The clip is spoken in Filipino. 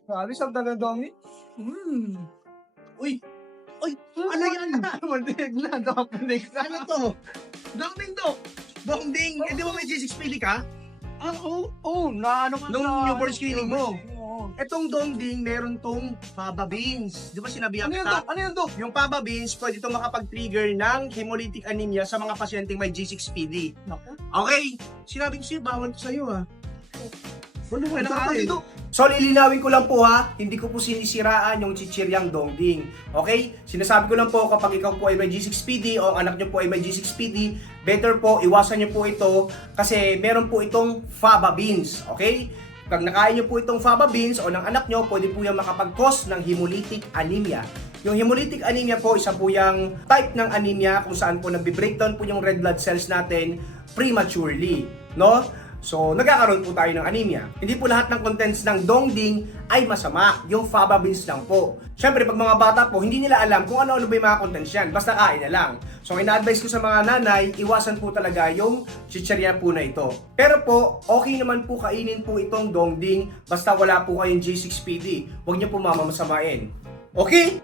Grabe, sarap na Domi. Mmm. Uy! Uy! Ano yan? Muntik na, Dominic. Ano to? Dongding to! Dongding! Eh, di ba may G6 pili ka? Ah, oo, oo, na ano ka Nung sa- newborn screening mo. Etong Dongding, meron tong Faba Beans. Di ba sinabi Ano kita? yun to? Ano yun to? Yung Faba Beans, pwede itong makapag-trigger ng hemolytic anemia sa mga pasyenteng may G6PD. Naku. Okay, sinabi ko sa'yo, bawal ko sa'yo ha. Ano ba Sarap na ito. So lilinawin ko lang po ha, hindi ko po sinisiraan yung chichiryang dongding. Okay? Sinasabi ko lang po kapag ikaw po ay may G6PD o ang anak nyo po ay may G6PD, better po iwasan nyo po ito kasi meron po itong faba beans. Okay? Pag nakain nyo po itong faba beans o ng anak nyo, pwede po yung makapag-cause ng hemolytic anemia. Yung hemolytic anemia po, isa po yung type ng anemia kung saan po nagbe-breakdown po yung red blood cells natin prematurely. No? So, nagkakaroon po tayo ng anemia. Hindi po lahat ng contents ng dongding ay masama. Yung faba beans lang po. Siyempre, pag mga bata po, hindi nila alam kung ano-ano ba yung mga contents yan. Basta kain na lang. So, ina-advise ko sa mga nanay, iwasan po talaga yung chicherya po na ito. Pero po, okay naman po kainin po itong dongding basta wala po kayong G6PD. Huwag niyo po mamamasamain. Okay?